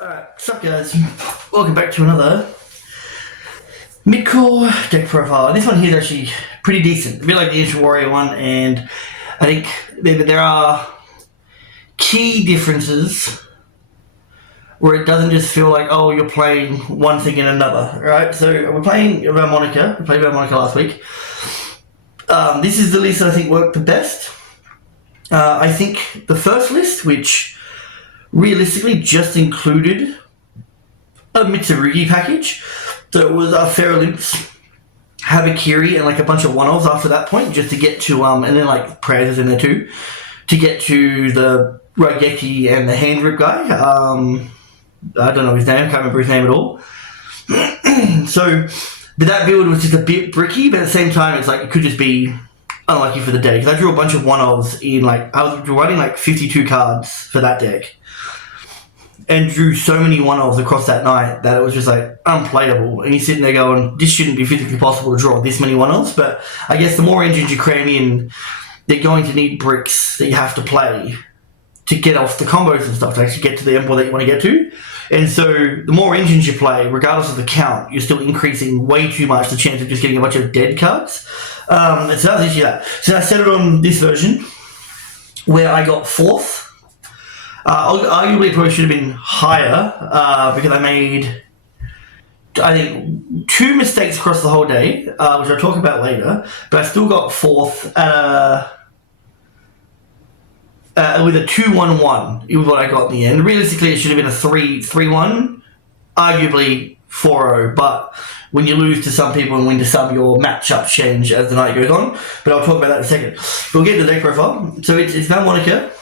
What's up guys? Welcome back to another mid-core deck profile. This one here is actually pretty decent, a bit like the Ancient Warrior one, and I think there are key differences where it doesn't just feel like, oh, you're playing one thing in another, right? So we're playing Harmonica. We played Harmonica last week. This is the list that I think worked the best. I think the first list, which realistically just included a Mitsurugi package. So it was Feralymphs, Habakiri, and like a bunch of one-offs after that point, just to get to, and then like Prayers in there too, to get to the Raigeki and the Hand Rip guy. I don't know his name, can't remember his name at all. So, but that build was just a bit bricky, but at the same time, it's like, it could just be unlucky for the day. Because I drew a bunch of one-offs in like, I was running like 52 cards for that deck. And drew so many one-offs across that night that it was just like unplayable. And you're sitting there going, this shouldn't be physically possible to draw this many one-offs. But I guess the more engines you cram in, they're going to need bricks that you have to play to get off the combos and stuff to actually get to the endboard that you want to get to. And so the more engines you play, regardless of the count, you're still increasing way too much the chance of just getting a bunch of dead cards. And so that was actually that. So I set it on this version where I got 4th. Arguably, it probably should have been higher because I made, I think, 2 mistakes across the whole day, which I'll talk about later. But I still got 4th with a 2-1-1. It was what I got in the end. Realistically, it should have been a 3-1, arguably 4-0. But when you lose to some people and win to some, your matchups change as the night goes on. But I'll talk about that in a second. We'll get to the deck profile. So it's Harmonica.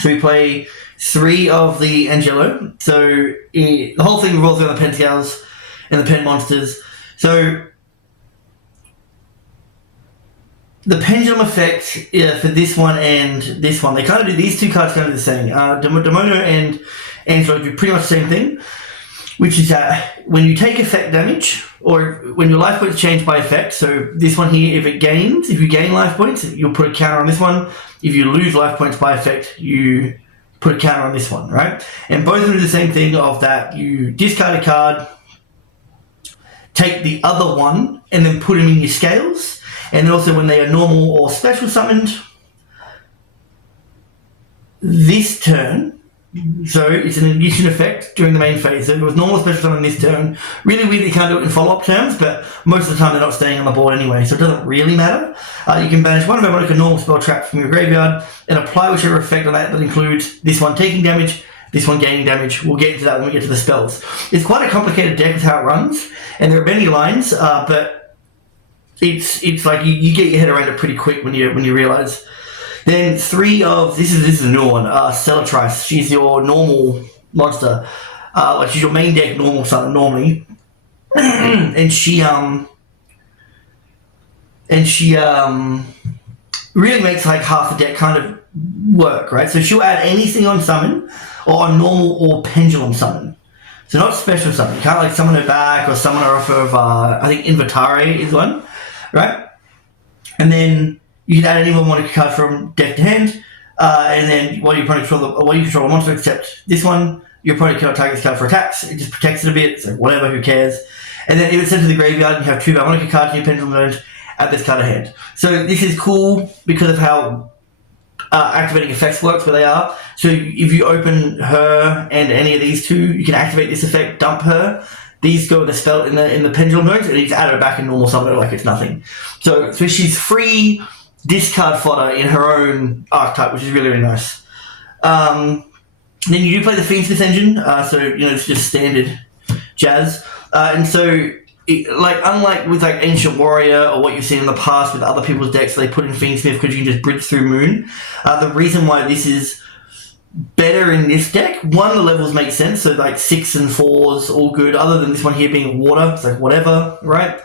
So we play 3 of the Angelo. So the whole thing revolves around the Pentecows and the Pen Monsters. So the Pendulum effect for this one and this one, they kind of do, these 2 cards kind of do the same. Demono and Angelo do pretty much the same thing, which is that when you take effect damage, or when your life points change by effect, so this one here, if you gain life points, you'll put a counter on this one. If you lose life points by effect, you put a counter on this one, right? And both of them do the same thing of that you discard a card, take the other one, and then put them in your scales. And then also when they are normal or special summoned, this turn, so it's an addition effect during the main phase. So if it was normal special summon this turn, really weird that you can't do it in follow-up terms, but most of the time they're not staying on the board anyway, so it doesn't really matter. You can banish one of our normal spell traps from your graveyard and apply whichever effect on that includes this one taking damage, this one gaining damage. We'll get into that when we get to the spells. It's quite a complicated deck with how it runs, and there are many lines, but it's like you get your head around it pretty quick when you realize. Then 3 of, this is a new one, Cellatrice. She's your normal monster. Like she's your main deck normal summon normally. and she really makes like half the deck kind of work, right? So she'll add anything on summon, or on normal or pendulum summon. So not special summon. You can't like summon her back or summon her off of, I think Invertare is one, right? And then you can add any one card from deck to hand, and then while you control a monster except this one, your opponent cannot target this card for attacks. It just protects it a bit, so whatever, who cares. And then if it's sent to the graveyard and you have 2 Harmonica cards in your pendulum range, add this card to hand. So this is cool because of how activating effects works where they are. So if you open her and any of these 2, you can activate this effect, dump her. These go in the spell in the pendulum mode, and you just add her back in normal summon like it's nothing. So she's free discard fodder in her own archetype, which is really, really nice. Then you do play the Fiendsmith engine, so it's just standard jazz. And so, unlike with like Ancient Warrior or what you've seen in the past with other people's decks, they put in Fiendsmith because you can just bridge through Moon. The reason why this is better in this deck, one, the levels make sense, so like 6 and 4s, all good, other than this one here being water, it's like whatever, right?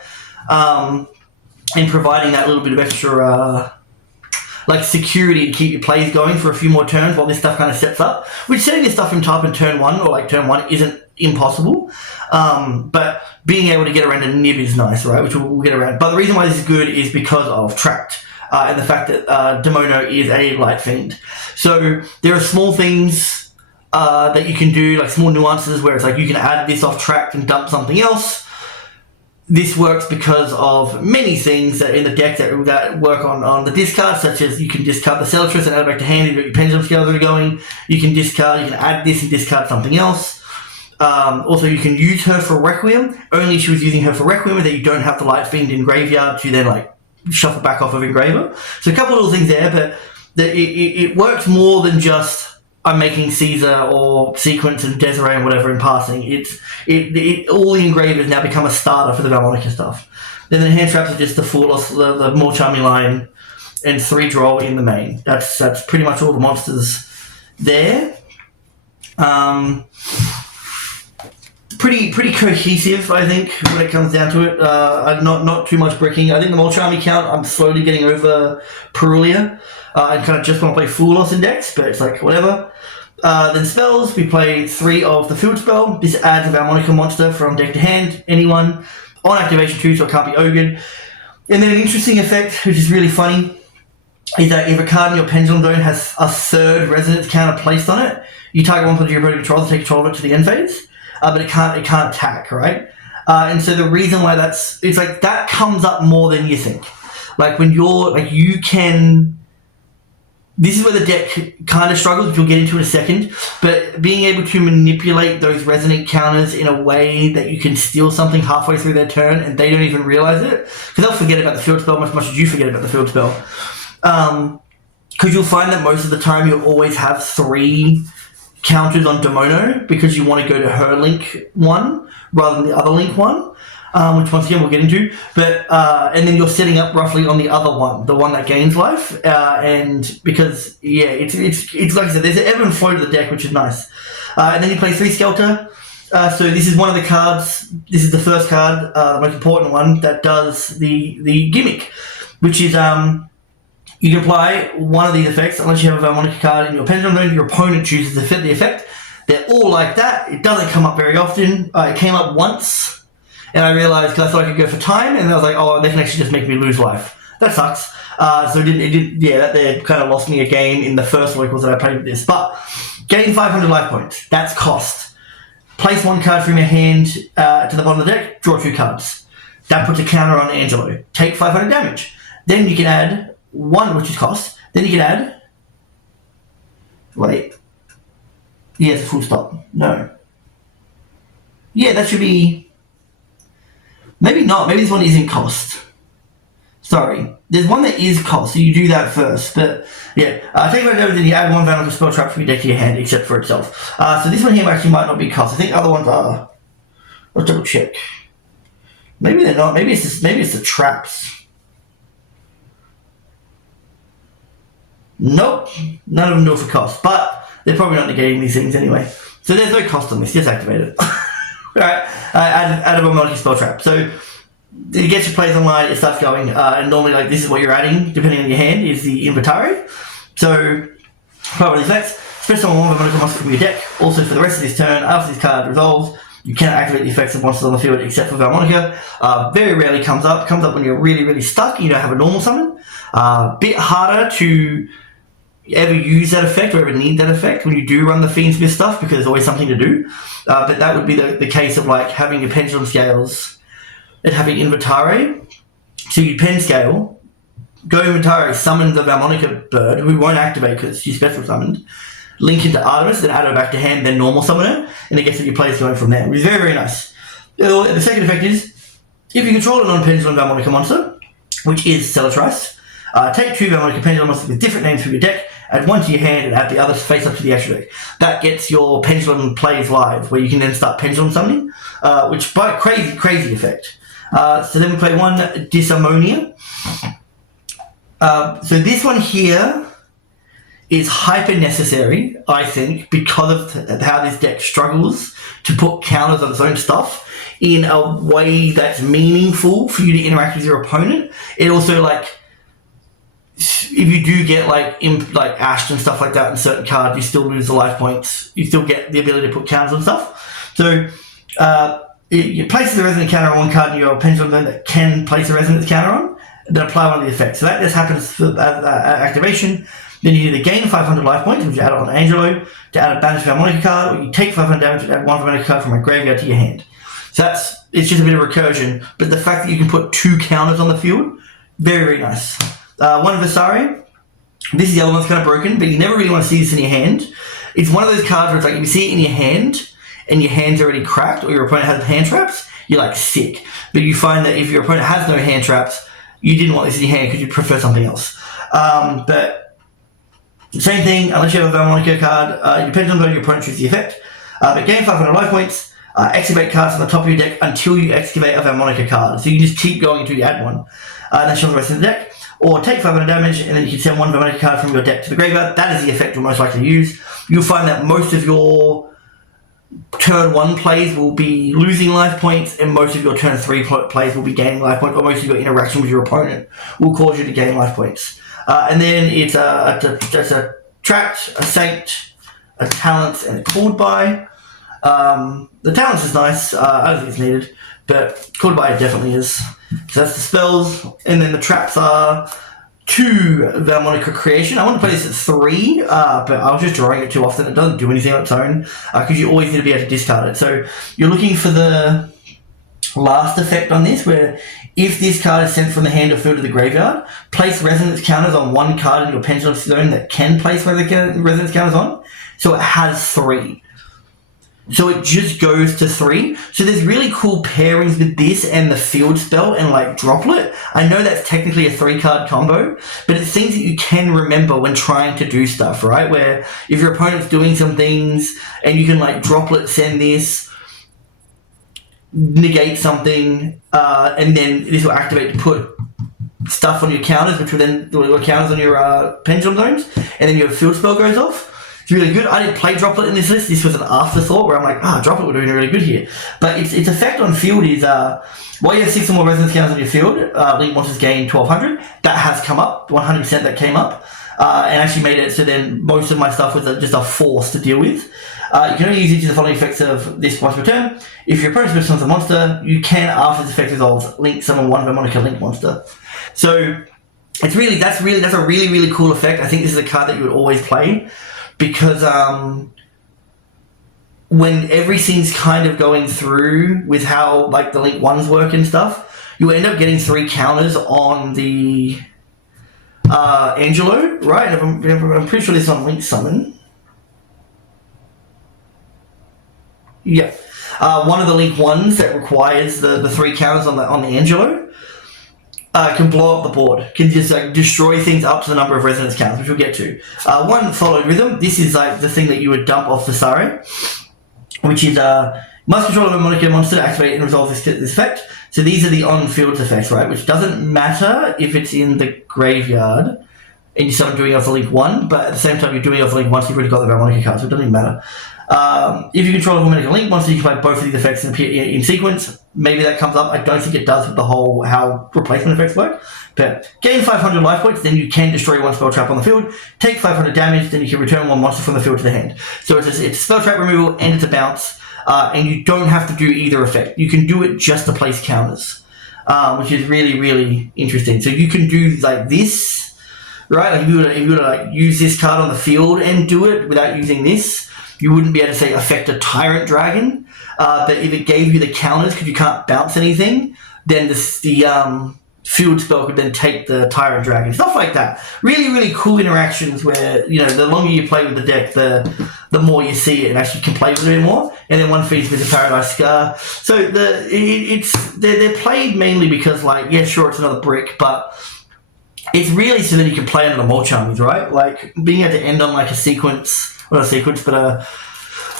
And providing that little bit of extra security to keep your plays going for a few more turns while this stuff kind of sets up. Which setting this stuff in top in turn 1 or like turn 1 isn't impossible, but being able to get around a nib is nice, right? Which we'll get around. But the reason why this is good is because of Trapped. and the fact that Demono is a Light Fiend. So there are small things that you can do, like small nuances where it's like you can add this off track and dump something else. This works because of many things that in the deck that work on the discard, such as you can discard the Celatress and add it back to hand if your pendulum scales are going. You can add this and discard something else. Also, you can use her for Requiem. Only if she was using her for Requiem that you don't have the Light Fiend in graveyard to then like shuffle back off of Engraver. So a couple of little things there, but it works more than just I'm making Caesar or Sequence and Desiree and whatever in passing. All the Engravers now become a starter for the Valmonica stuff. Then the hand traps are just the the more charming line and 3 draw in the main. That's pretty much all the monsters there. Pretty cohesive, I think, when it comes down to it. Not too much bricking. I think the Molchami count, I'm slowly getting over Perulia. I kind of just want to play Foolos in decks, but it's like, whatever. Then spells, we play 3 of the field spell. This adds a Valmonica monster from deck to hand, anyone, on activation 2, so it can't be ogred. And then an interesting effect, which is really funny, is that if a card in your Pendulum Zone has a 3rd resonance counter placed on it, you target one player your opponent controls and take control of it to the end phase. But it can't attack, right? And so the reason why it's like that comes up more than you think. Like when you're like you can. This is where the deck kind of struggles, which we'll get into in a second. But being able to manipulate those resonate counters in a way that you can steal something halfway through their turn and they don't even realize it, because they'll forget about the field spell much as you forget about the field spell. Because you'll find that most of the time you'll always have 3 counters on Demono because you want to go to her link one rather than the other link one, which once again we'll get into. But and then you're setting up roughly on the other one, the one that gains life, and because it's like I said, there's an ebb and flow to the deck, which is nice. And then you play 3 Skelter. So this is one of the cards. This is the first card, the most important one that does the gimmick, which is you can apply one of these effects unless you have a Valmonica card in your Pendulum Zone. Your opponent chooses to fit the effect. They're all like that. It doesn't come up very often. It came up once, and I realized because I thought I could go for time, and I was like, oh, they can actually just make me lose life. That sucks. So they kind of lost me a game in the first locals that I played with this. But getting 500 life points, that's cost. Place 1 card from your hand to the bottom of the deck, draw 2 cards. That puts a counter on Angelo. Take 500 damage. Then you can add 1, which is cost. Then you can add. Wait. Yeah, it's a full stop. No. Yeah, that should be. Maybe not. Maybe this one isn't cost. Sorry. There's one that is cost, so you do that first. But yeah, take it over, then you add 1 Valmonica spell trap from your deck to your hand, except for itself. So this one here actually might not be cost. I think other ones are. Let's double check. Maybe they're not. Maybe it's the traps. Nope, none of them do it for cost, but they're probably not negating these things anyway. So there's no cost on this, just activate it. Alright, add a Valmonica spell trap. So it gets your plays online, it starts going, and normally like this is what you're adding, depending on your hand, is the Inventari. So, part of the effects, special on 1 Valmonica monster from your deck. Also for the rest of this turn, after this card resolves, you cannot activate the effects of monsters on the field except for Valmonica. Very rarely comes up when you're really, really stuck and you don't have a normal summon. Bit harder to ever use that effect or ever need that effect when you do run the Fiendsmith stuff, because there's always something to do. But that would be the case of like having your Pendulum Scales and having Inventari. So you pen scale, go Inventari, summon the Valmonica bird, who won't activate because she's special summoned, link into Artemis, then add her back to hand, then normal summon her, and it gets that your players going from there, which is very, very nice. The second effect is, if you control a non-Pendulum Valmonica monster, which is Celatrice, take 2 Valmonica Pendulum monsters with different names from your deck, add 1 to your hand, and add the other face up to the extra deck. That gets your Pendulum plays live, where you can then start Pendulum summoning, which by crazy effect. So then we play 1 Disharmonia. So this one here is hyper necessary, I think, because of how this deck struggles to put counters on its own stuff in a way that's meaningful for you to interact with your opponent. It also, like, if you do get like Ashed and stuff like that in certain cards, you still lose the life points. You still get the ability to put counters on stuff. So you place the resonance counter on 1 card in your Pendulum Zone that can place a resonance counter on, then apply one of the effects. So that just happens for activation. Then you either gain 500 life points, which you add on Angelo, to add a banished harmonica card, or you take 500 damage and add one harmonica card from a graveyard to your hand. So it's just a bit of recursion, but the fact that you can put 2 counters on the field, very, very nice. One Versari. This is the other one's kind of broken, but you never really want to see this in your hand. It's one of those cards where it's like, if you see it in your hand, and your hand's already cracked, or your opponent has hand traps, you're like sick. But you find that if your opponent has no hand traps, you didn't want this in your hand because you prefer something else. But same thing, unless you have a harmonica card, it depends on whether your opponent chooses the effect. But gain 500 life points, excavate cards on the top of your deck until you excavate a harmonica card. So you just keep going until you add one. That's the rest of the deck. Or take 500 damage, and then you can send one harmonica card from your deck to the graveyard. That is the effect you'll most likely use. You'll find that most of your turn 1 plays will be losing life points, and most of your turn 3 plays will be gaining life points, or most of your interaction with your opponent will cause you to gain life points. And then it's a trapped, a saint, a talent, and a called by. The talents is nice. I don't think it's needed, but called by it definitely is. So that's the spells, and then the traps are 2 harmonica creation. I want to play this at 3, but I was just drawing it too often. It doesn't do anything on its own because you always need to be able to discard it. So you're looking for the last effect on this, where if this card is sent from the hand or field to the graveyard, place resonance counters on 1 card in your Pendulum Zone that can place resonance counters on. So it has 3. So it just goes to 3. So there's really cool pairings with this and the field spell and like Droplet. I know that's technically a 3-card combo, but it's things that you can remember when trying to do stuff, right? Where if your opponent's doing some things and you can like Droplet send this, negate something, and then this will activate to put stuff on your counters, which will then do counters on your Pendulum Zones, and then your field spell goes off. It's really good. I didn't play Droplet in this list. This was an afterthought where I'm like, Droplet would be really good here. But its effect on field is, while you have 6 or more resonance counters on your field, Link Monsters gain 1200. That has come up, 100% that came up, and actually made it so then most of my stuff was just a force to deal with. You can only use each of the following effects of this once per turn. If your opponent summons a monster, you can, after this effect resolves, Link summon 1 harmonica Link monster. So that's a really cool effect. I think this is a card that you would always play. Because when everything's kind of going through with how like the Link 1s work and stuff, you end up getting 3 counters on the Angelo, right? And I'm pretty sure this is on Link Summon. Yeah. One of the Link 1s that requires the 3 counters on the Angelo can blow up the board, can just like destroy things up to the number of resonance counters, which we'll get to. 1 followed rhythm. This is like the thing that you would dump off the Sare, which is must control a harmonica monster to activate and resolve this effect. So these are the on-field effects, right? Which doesn't matter if it's in the graveyard and you start doing off the Link 1, but at the same time you're doing off the Link 1, so you've already got the harmonica card, so it doesn't even matter. If you control a harmonica Link monster, you can play both of these effects in sequence. Maybe that comes up. I don't think it does with the whole how replacement effects work. But gain 500 life points, then you can destroy 1 spell trap on the field. Take 500 damage, then you can return 1 monster from the field to the hand. So it's spell trap removal and it's a bounce, and you don't have to do either effect. You can do it just to place counters, which is really, really interesting. So you can do like this, right? Like if you were to like use this card on the field and do it without using this, you wouldn't be able to say affect a Tyrant Dragon, but if it gave you the counters because you can't bounce anything, then the field spell could then take the Tyrant Dragon, stuff like that. Really, really cool interactions where, you know, the longer you play with the deck, the more you see it and actually can play with it more. And then 1 feeds with the Paradise Scar. So they're played mainly because, like, yeah, sure, it's another brick, but it's really so that you can play under the Mulch Armies, right? Like being able to end on like a sequence. Not a sequence, but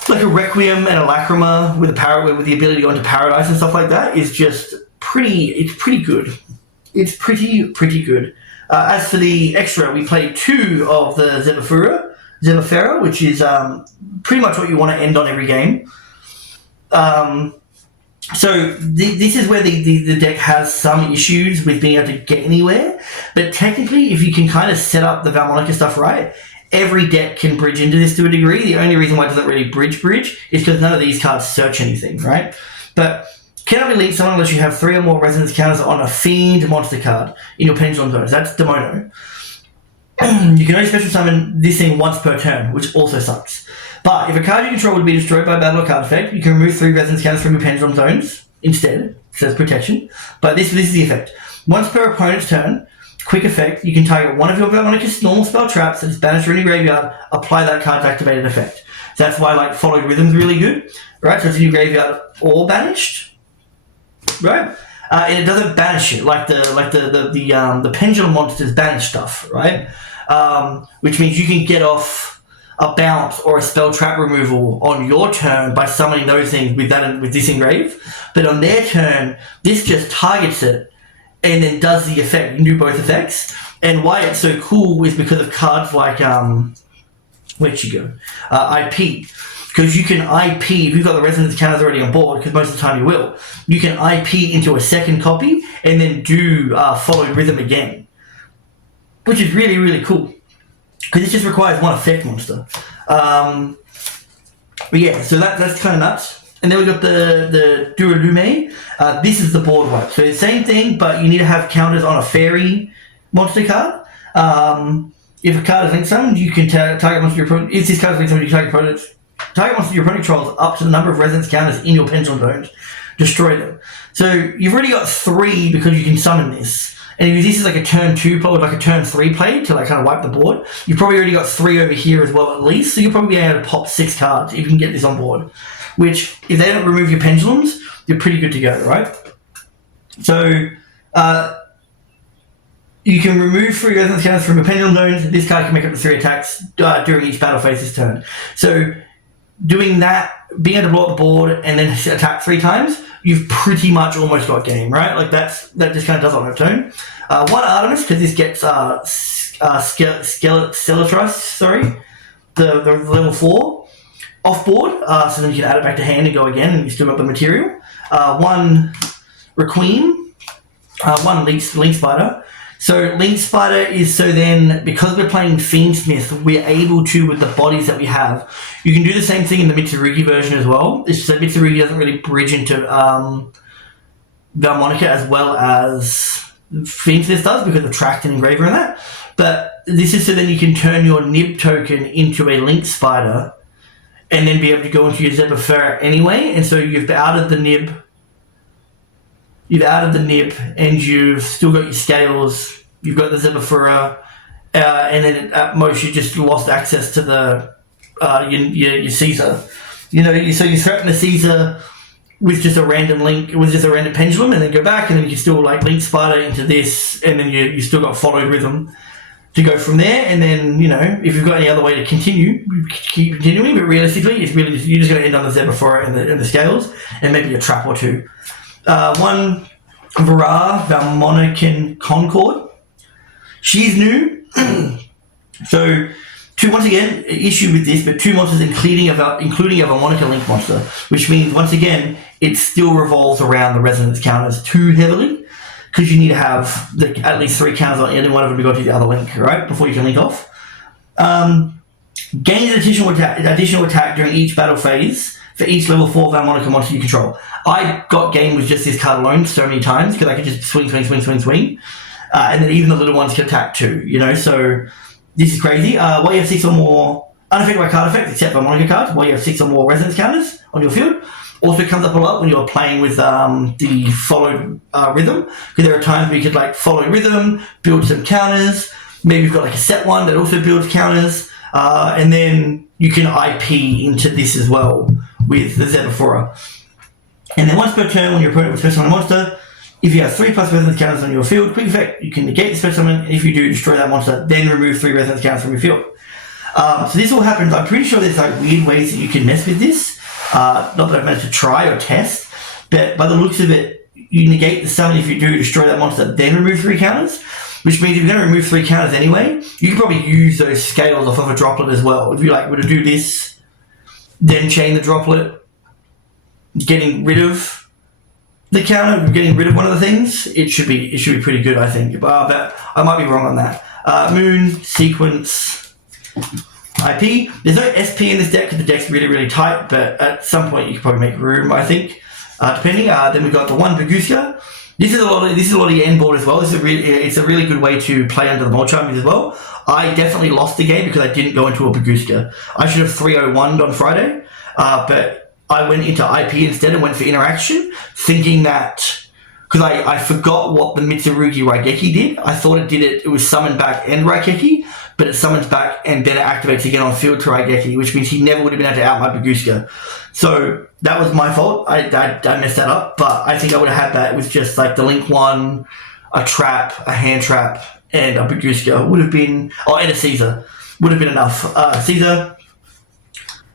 like a Requiem and a Lacrima with with the ability to go into Paradise and stuff like that is just pretty. It's pretty good. It's pretty good. As for the extra, we played 2 of the Zebafera, which is pretty much what you want to end on every game. So this is where the deck has some issues with being able to get anywhere, but technically, if you can kind of set up the harmonica stuff right, every deck can bridge into this to a degree. The only reason why it doesn't really bridge is because none of these cards search anything, right? But cannot be linked someone unless you have 3 or more resonance counters on a Fiend monster card in your Pendulum Zones. That's Demono. You can only special summon this thing once per turn, which also sucks. But if a card you control would be destroyed by a battle or card effect, you can remove 3 resonance counters from your pendulum zones instead. It says protection. But this is the effect. Once per opponent's turn, quick effect, you can target one of your Valmonicus normal spell traps that is banished from your graveyard, apply that card's activated effect. So that's why like Followed Rhythm is really good, right? So it's in your graveyard or banished, right? And it doesn't banish it like the pendulum monsters banish stuff, right? Which means you can get off a bounce or a spell trap removal on your turn by summoning those things with this engrave. But on their turn, this just targets it and then does the effect. You can do both effects. And why it's so cool is because of cards like where'd you go? IP. Because you can IP, if you've got the resonance counters already on board, because most of the time you will, you can IP into a second copy and then do Followed Rhythm again. Which is really, really cool. Because this just requires one effect monster. But yeah, so that's kind of nuts. And then we got the Duelists. This is the board wipe. So it's the same thing, but you need to have counters on a fairy monster card. If a card is linked summoned, you can target monster your opponent. If this card is linked summoned, you can target monster your opponent controls up to the number of resonance counters in your pendulum zones. Destroy them. So you've already got 3 because you can summon this. And if this is like a turn 2 play or like a turn 3 play to like kind of wipe the board, you've probably already got 3 over here as well at least. So you'll probably be able to pop 6 cards if you can get this on board. Which, if they don't remove your pendulums, you're pretty good to go, right? So, you can remove 3 resonance counters from your pendulum zones. This card can make up to 3 attacks during each battle phase this turn. So, doing that, being able to blow up the board and then attack 3 times, you've pretty much almost got game, right? Like that just kind of does it on its own. 1 Artemis, because this gets Skeletrus, the level 4 off board, so then you can add it back to hand and go again, and you still got the material. 1 Requiem, 1 Link Spider. So Link Spider is so then, because we're playing Fiendsmith, we're able to, with the bodies that we have, you can do the same thing in the Mitsurugi version as well. It's just that Mitsurugi doesn't really bridge into Valmonica as well as Fiendsmith does because of Tract and Engraver and that. But this is so then you can turn your Nib token into a Link Spider and then be able to go into your Zebufera anyway. And so you've added the Nib, and you've still got your Scales, you've got the Zebufera, and then at most you just lost access to the your Caesar. So you threaten the Caesar with just a random pendulum, and then go back, and then you can still like Link Spider into this, and then you still got Followed Rhythm to go from there. And then if you've got any other way to continue, keep continuing. But realistically, it's really you're just going to end on the Zebufera and the Scales, and maybe a trap or 2. 1 Vara Valmonican Concord. She's new. So 2, once again, issue with this, but 2 monsters including a Valmonica Link monster, which means once again it still revolves around the resonance counters too heavily, because you need to have at least 3 counters on any one of them to go to the other link, right, before you can link off. Gains additional attack during each battle phase for each level 4 Valmonica monster you control. I got game with just this card alone so many times because I could just swing. And then even the little ones can attack too, so this is crazy. While you have 6 or more unaffected by card effects, except Valmonica cards, while you have 6 or more resonance counters on your field, also comes up a lot when you're playing with the Followed Rhythm, because there are times where you could like Follow Rhythm, build some counters, maybe you've got like a set one that also builds counters, and then you can IP into this as well with the Zebufora. And then once per turn, when your opponent will special summon a monster, if you have 3+ resonance counters on your field, quick effect, you can negate the special summon, and if you do, destroy that monster, then remove 3 resonance counters from your field. So this all happens. I'm pretty sure there's like weird ways that you can mess with this. Not that I've managed to try or test, but by the looks of it, you negate the summon if you do, destroy that monster, then remove 3 counters, which means if you're going to remove 3 counters anyway, you can probably use those Scales off of a droplet as well. If you were to do this, then chain the droplet, getting rid of the counter, getting rid of one of the things, it should be pretty good, I think. But I might be wrong on that. Moon, Sequence, IP. There's no SP in this deck because the deck's really, really tight, but at some point you can probably make room, I think. depending. Then we've got the one Baguska. This is a lot of your end board as well. It's a really good way to play under the Molcharmies as well. I definitely lost the game because I didn't go into a Baguska. I should have 301'd on Friday, but I went into IP instead and went for interaction, thinking that because I forgot what the Mitsurugi Raigeki did. I thought it was summon back and Raigeki, but it summons back and then it activates again on field to Raigeki, which means he never would have been able to out my Baguska. So that was my fault. I messed that up, but I think I would have had that. It was just like the Link 1, a trap, a hand trap, and a Baguska would have been, and a Caesar would have been enough. Caesar,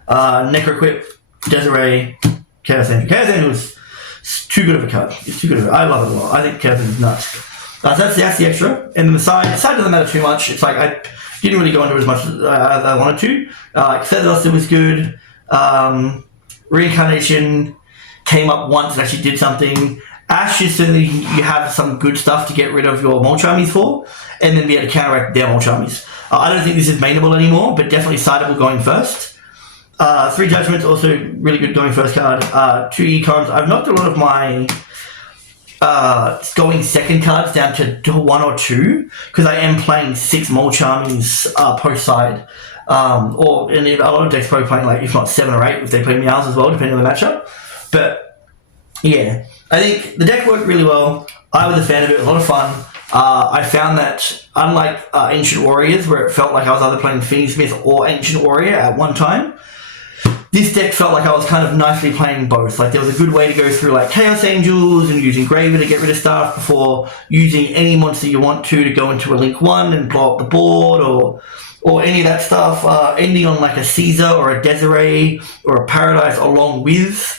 Necroquip, Desiree, Chaos Angel. Chaos Angel was too good of a card. It's too good of a, I love it a lot. I think Chaos Angel is nuts. So that's the extra. And then the side doesn't matter too much. It's like I didn't really go into it as much as I wanted to. Xenos was good. Reincarnation came up once and actually did something. Ash is certainly you have some good stuff to get rid of your Molcharmies for, and then be able to counteract their Molcharmies. I don't think this is mainable anymore, but definitely sideable going first. 3 Judgments, also really good going first card. 2 Econs. I've knocked a lot of my going second cards down to 1 or 2 because I am playing 6 Molcharmies post side. Or in a lot of decks probably playing like if not 7 or 8 if they play Meows as well, depending on the matchup. But yeah, I think the deck worked really well. I was a fan of it. It was a lot of fun. I found that unlike Ancient Warriors, where it felt like I was either playing Phoenix Smith or Ancient Warrior at one time, this deck felt like I was kind of nicely playing both. Like there was a good way to go through like Chaos Angels and using Graver to get rid of stuff before using any monster you want to go into a Link 1 and blow up the board or any of that stuff, ending on like a Caesar or a Desiree or a Paradise along with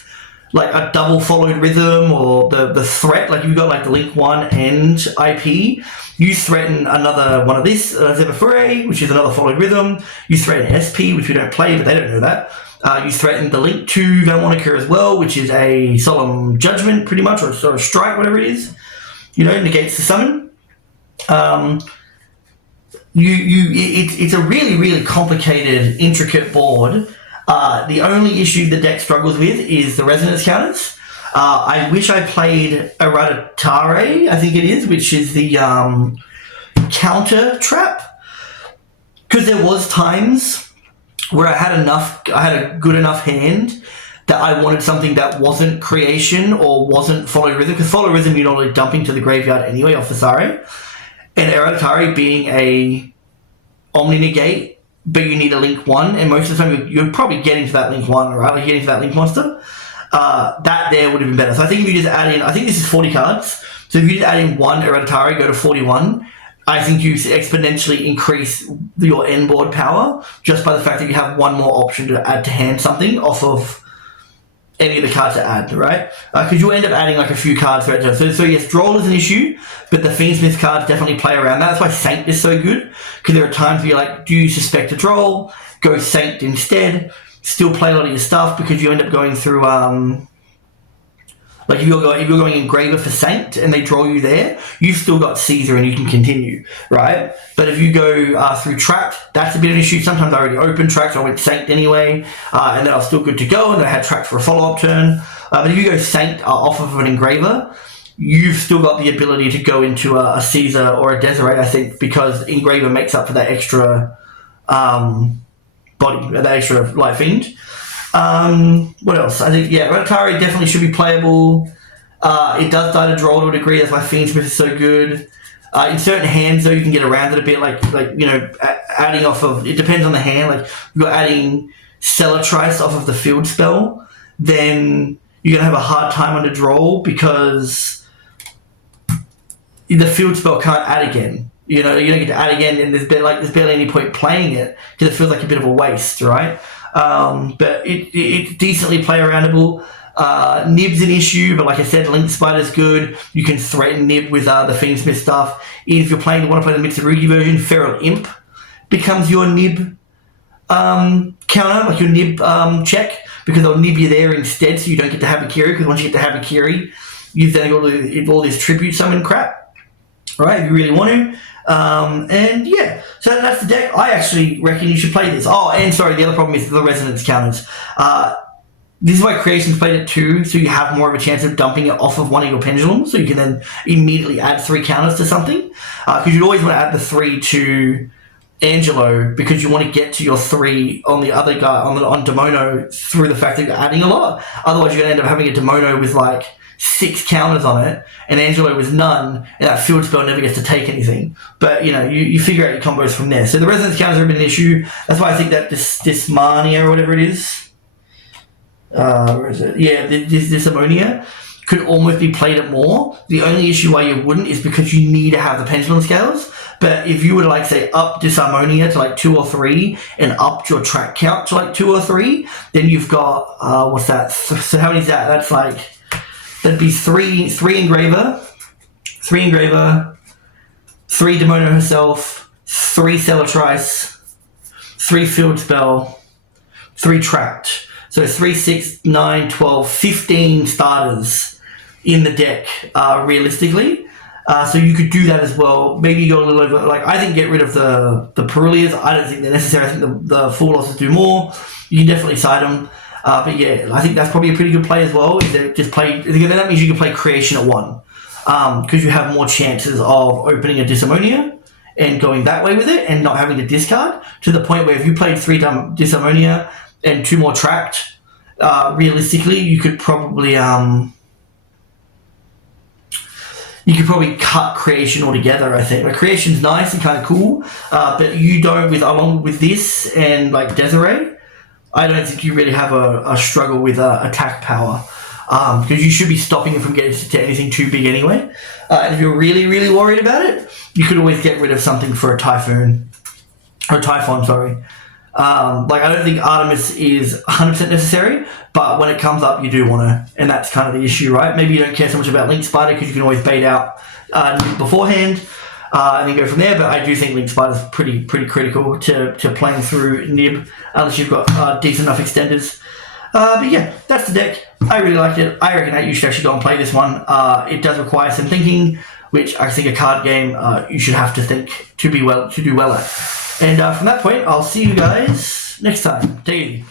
like a double followed rhythm or the threat. Like you've got like the Link 1 and IP. You threaten another one of this, Zebafure, which is another followed rhythm. You threaten SP, which we don't play, but they don't know that. You threaten the Link 2 Van Wanaka as well, which is a Solemn Judgment pretty much, or a Strike, whatever it is. Negates the summon. It's a really, really complicated, intricate board. The only issue the deck struggles with is the resonance counters. I wish I played Eradicare, I think it is, which is the counter trap. Because there was times where I had a good enough hand that I wanted something that wasn't creation or wasn't follow rhythm. Because follow rhythm you're normally dumping to the graveyard anyway off the Sare. And Eradicare being a Omni Negate, but you need a Link 1, and most of the time you're probably getting to that Link 1, right? Like getting to that Link monster. That there would have been better. So I think if you just add in, I think this is 40 cards. So if you just add in 1 Eradicare, go to 41, I think you exponentially increase your end board power just by the fact that you have one more option to add to hand something off of any of the cards to add, right? Because you'll end up adding like a few cards throughout the time. So yes, Droll is an issue, but the Fiendsmith cards definitely play around that. That's why Saint is so good, because there are times where you're like, do you suspect a Droll? Go Saint instead. Still play a lot of your stuff because you end up going through, like if you're going Engraver for Saint and they draw you there, you've still got Caesar and you can continue, right? But if you go through Trapped, that's a bit of an issue. Sometimes I already opened Trapped, so I went Saint anyway, and then I was still good to go, and I had Trapped for a follow-up turn. But if you go Saint off of an Engraver, you've still got the ability to go into a Caesar or a Desiree, I think, because Engraver makes up for that extra body, that extra Light Fiend. What else? I think, Eradicare definitely should be playable. It does die to Droll to a degree. That's why Fiendsmith is so good. In certain hands, though, you can get around it a bit, like adding off of... It depends on the hand. Like, if you're adding Cellatrice off of the field spell, then you're going to have a hard time under Droll because the field spell can't add again. You don't get to add again, and there's barely any point playing it because it feels like a bit of a waste, right? But it's decently play aroundable. Nib's an issue, but like I said, Link Spider's good. You can threaten Nib with the Fiendsmith stuff. Even if you want to play the Mitsurugi version, Feral Imp becomes your Nib counter, like your Nib check, because they'll Nib you there instead, so you don't get to Habakiri, because once you get to Habakiri, you've then got all this tribute summon crap, right, if you really want to. And yeah, so that's the deck. I actually reckon you should play this. Oh, and sorry, the other problem is the resonance counters. This is why Creation's played at 2, so you have more of a chance of dumping it off of one of your pendulums, so you can then immediately add 3 counters to something. Because you'd always want to add the 3 to Angelo, because you want to get to your 3 on the other guy, on Demono, through the fact that you're adding a lot. Otherwise, you're going to end up having a Demono with like 6 counters on it, and Angelo with none, and that field spell never gets to take anything. But, you figure out your combos from there. So the resonance counters have been an issue. That's why I think that this Mania or whatever it is, where is it? Yeah, this ammonia could almost be played at more. The only issue why you wouldn't is because you need to have the pendulum scales. But if you were to, like, say, up disharmonia to like 2 or 3 and upped your track count to like 2 or 3, then you've got what's that? So how many is that? That's like, that'd be three engraver, 3 Demono herself, 3 Celatrice, 3 field spell, 3 tracked. So 3, 6, 9, 12, 15 starters in the deck, realistically. So you could do that as well. Maybe you go a little over, like, I think get rid of the Perulias. I don't think they're necessary. I think the full losses do more. You can definitely side them. But yeah, I think that's probably a pretty good play as well. Is that just play, that means you can play Creation at 1. Because you have more chances of opening a Disharmonia and going that way with it and not having to discard, to the point where if you played 3 Disharmonia and 2 more tracked, realistically, you could probably cut Creation altogether. I think, like, Creation's nice and kind of cool, but you don't, along with this and like Desiree, I don't think you really have a struggle with attack power, because you should be stopping it from getting to anything too big anyway. And if you're really, really worried about it, you could always get rid of something for a Typhon, sorry. Like, I don't think Artemis is 100% necessary, but when it comes up, you do want to, and that's kind of the issue, right? Maybe you don't care so much about Link Spider because you can always bait out beforehand and then go from there. But I do think Link Spider is pretty critical to playing through Nib, unless you've got decent enough extenders. But yeah, that's the deck. I really liked it. I reckon that you should actually go and play this one. It does require some thinking, which I think a card game you should have to think to do well at. And from that point, I'll see you guys next time. Take it easy.